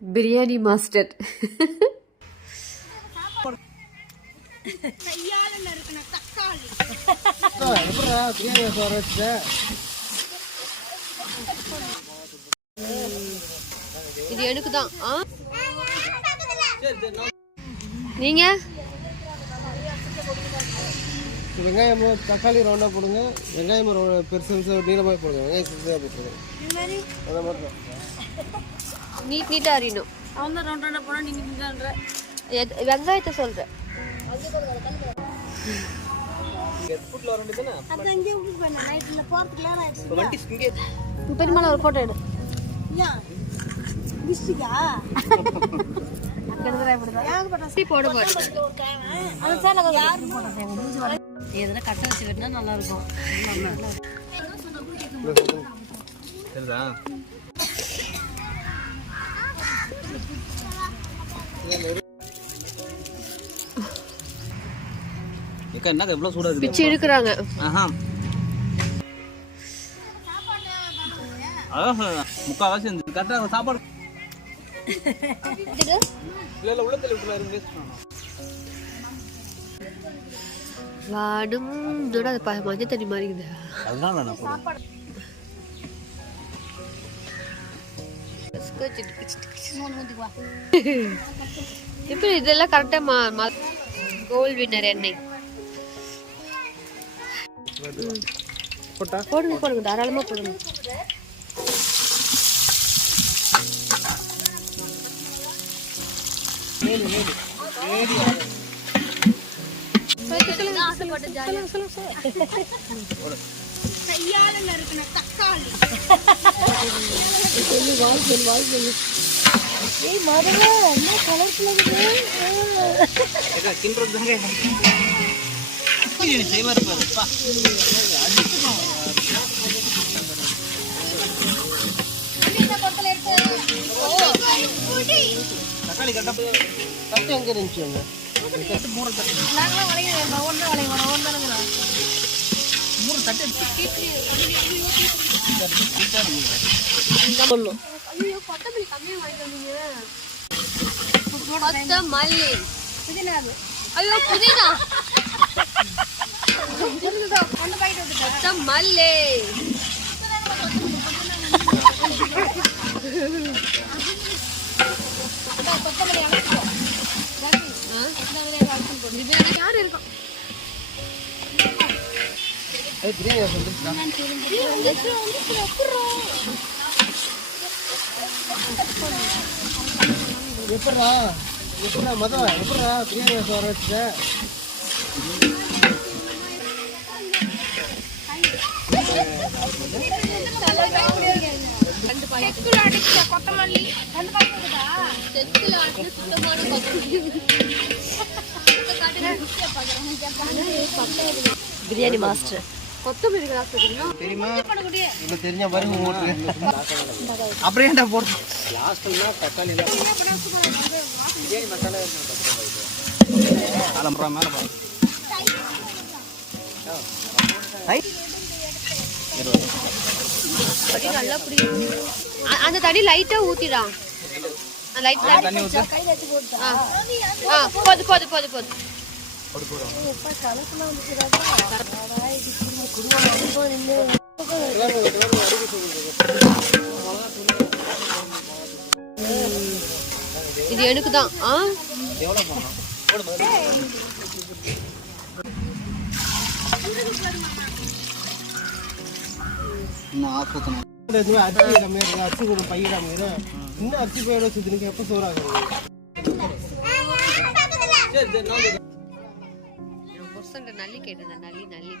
Biryani master இது எனக்கு தான் ஆ? நீங்க? வெங்காயம் தக்காளி ரவுண்டாக போடுங்க. வெங்காயம் பெருசு பெருசாக நீளமாக போடுங்க. வெங்காயம் பெருசாக போட்டுருங்க. அந்த மாதிரி? தான் நீட் நீட்டா அறியணும். அவன் தான் ரெண்டு ரெண்டு போனா நீங்க நீங்கன்ற எது- வெங்காயத்தை ஆயிடுச்சு பெருமாள் ஒரு போட்டோ எடு. எதுனா கட்ட வச்சு வெட்டினா நல்லா இருக்கும். சரிதா ஏக்கா என்னக்கா இவ்வளோ சூடாக இருக்குது? பிச்சு இழுக்கிறாங்க. ஆஹா. அதான் முக்கால்வாசி இருந்துச்சு. கரெக்டாக சாப்பாடு. இல்லை இல்லை உள்ள தள்ளி விட்டுலாம் வேஸ்ட் பண்ணணும். வாடும் இதோட அது மஞ்சள் தண்ணி மாதிரி இருக்குது. அதனால நான் எப்படி இதெல்லாம் கரெக்டாக கோல்ட் வின்னர் எண்ணெய் போடுங்க போடுங்க தாராளமாக போடுங்க. கையால நறுக்கின தக்காளி ஏய் மதுரை என்ன கலர்ஃபுல்லாக ஏக்கா பிரியாணி செய்வார் பாரு. பா. தக்காளி கரெக்டாக தட்டு எங்கே இருந்துச்சு அங்கே? நாங்களாம் வளைக்கிறோம் ஒன்றா வளைக்கிறோம் ஒன்றா மூணு தட்டு. ஐயோ கொத்தமல்லி கம்மியாக வாங்கிட்டு வந்தீங்க. கொத்தமல்லி. புதினா அது. ஐயோ புதினா. ஒன்று பாக்கெட் வந்துட்டேன் கொத்தமல்லி கொத்தமல்லி எப்படா எப்படா மதம் எப்படா பிரியாணி வர வச்சுட்ட. செக்குல அடிச்ச கொத்தமல்லி. ரெண்டு பாக்கெட் வந்துட்டா செத்துல ஆட்டின சுத்தமான கொத்தமல்லி. பிரியாணி மாஸ்டர் கொத்தமல்லி கிளாஸ் தெரியுமா தெரியுமா இவ்வளோ தெரிஞ்ச அப்படியே ஏன்டா போடுறோம் லாஸ்ட்லாம் தக்காளி எல்லாம் பிரியாணி மசாலா அலம்புறா மேலே பாரு தண்ணி நல்லா புரியும் அந்த தண்ணி லைட்டா ஊத்திடா. லைட் தண்ணி போது போது போது போது. இது எனக்கு தான். ஆ எவ்வளோ போடணும் போடு முதல்ல. இன்னும் ஆஃப் ஊற்றணும் எதுவுமே அரிசி கம்மியாக அரிசி கூட இன்னும் அரிசி பையோட வச்சுருக்கு எப்போ சோறாகுது சரி சரி நான் பர்சன்ட் நல்லி கேட்டேன் நல்லி நல்லி